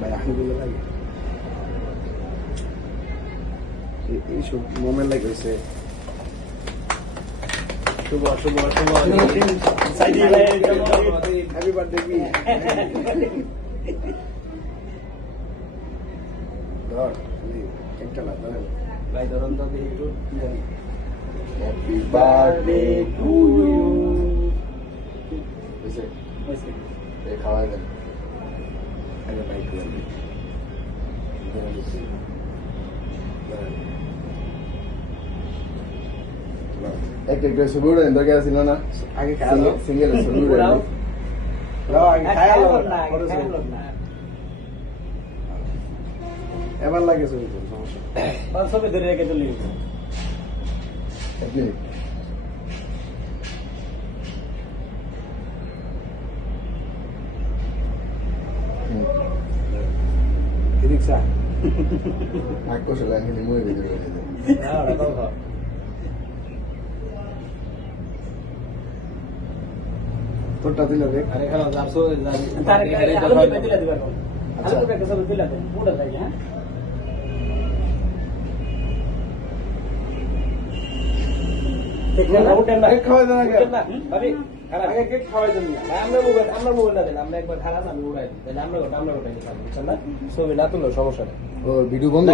ভাই আলহামদুলিল্লাহ লাগে এইসব মোমেন্ট লাগছে শুভ শুভ শুভ হ্যাপি বার্থডে কি ধর একটা না ধরেন ভাই ধরুন তো একটু হ্যাপি বার্থডে টু ইউ এসে এসে এই খাওয়াই দেন আগে ভাই করে দিন एक एक सुबह इंदर क्या सीना ना आगे खा लो सिंगल सुबह लो आगे खाया लो ना এবার লাগে শুরু করুন সমস্যা 500 পে ধরে রেখে চলে যাবে আপনি রিকশা আকো সলা নিয়ে মুই ভিডিও করে দেব না ওটা তো তোরটা দিলে দেখ আরে খালা 400 তার আলু পে দিলা দিবা আচ্ছা আলু পে সব দিলা দে পুরো যাই হ্যাঁ দেখলেন উঠেন না খাওয়াই দেন আগে ভাবি খালা আগে কেক খাওয়াই দেন না আমরা মোবাইল না দেন আমরা একবার খালা না আমি উড়াই দেন আমরা ওটা বুঝছেন না ছবি না তুলো সমস্যা ও ভিডিও বন্ধ